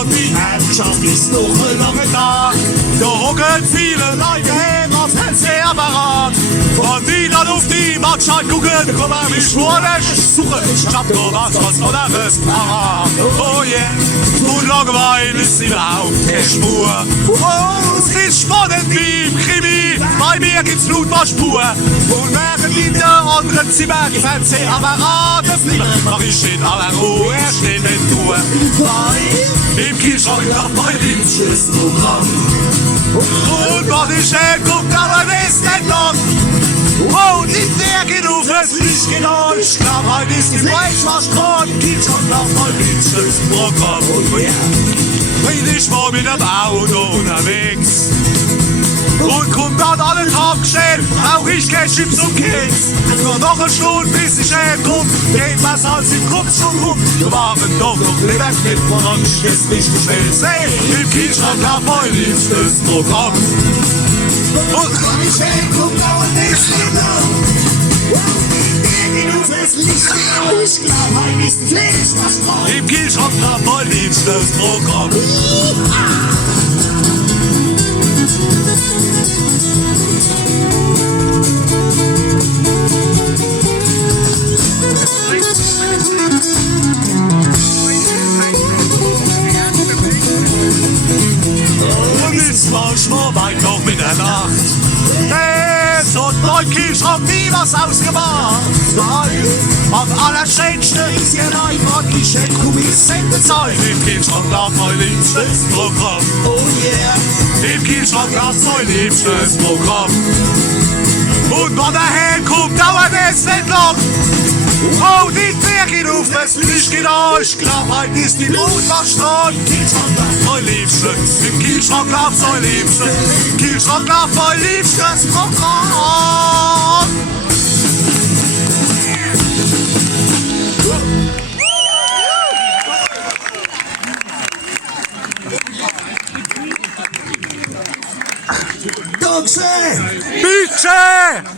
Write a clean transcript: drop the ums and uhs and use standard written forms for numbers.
und die Herrschaft ist noch ein langer Tag. Da hocken viele Leute hin am Fernsehapparat. Und die dann auf die Mannschaft gucken, kommen mich schwulisch suchen. Ich hab doch was anderes parat. Oh yeah, und langweilig ist sie auf der Spur. Oh, es ist spannend wie im Krimi. Bei mir gibt's Blutspur. Und während in der anderen Zimmer die Fernsehapparate fliegen, mach ich den aller Ruhe, er steht in Tour. Im Kühlschrank nach mein Lieblingsprogramm. Und was ich guckt, aber ist nicht lang. Oh, die Berge auf das Licht genau. Ich glaub, heute ist die Weißwurstbrot. Kühlschrank nach mein Lieblingsprogramm. Und ja, bin ich mal mit dem Auto unterwegs. Und kommt dann alle Tag stehen, auch ich geh Chips und Keks. Nur noch eine Stunde, bis ich heimkomm, geht was als im Kopf schon rum. Wir waren doch noch lieber mit von uns, jetzt nicht so schnell sehen. Im Kühlschrank hab mein liebstes Programm. Und wenn ich heimkomm, dauert nichts mehr lang. Ich glaub, heute ist die Fleischwurst. Im Kühlschrank hab mein liebstes Programm. Manchmal weit noch mit der Nacht. Es hat mein Kühlschrank nie was ausgemacht. Nein, am allerschönsten ist ja einfach die Schenkkumis-Sendezeit. Im Kühlschrank lag mein liebstes Programm. Oh yeah, im Kühlschrank lag mein liebstes Programm. Und wenn der Herr kommt, dauert es nicht lang. Oh, die Berge auf das Licht genau. Ich glaub, heute ist die Mondwaschstraße. Im Kühlschrank läuft mein Liebstes. Im Kühlschrank läuft mein Liebstes. Im Kühlschrank läuft mein liebstes Programm. Danke! Bitte!